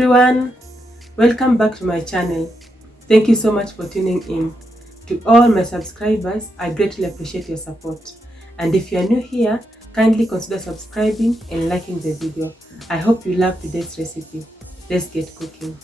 everyone, welcome back to my channel. Thank you so much for tuning in. To all my subscribers, I greatly appreciate your support. And if you are new here, kindly consider subscribing and liking the video. I hope you love today's recipe. Let's get cooking.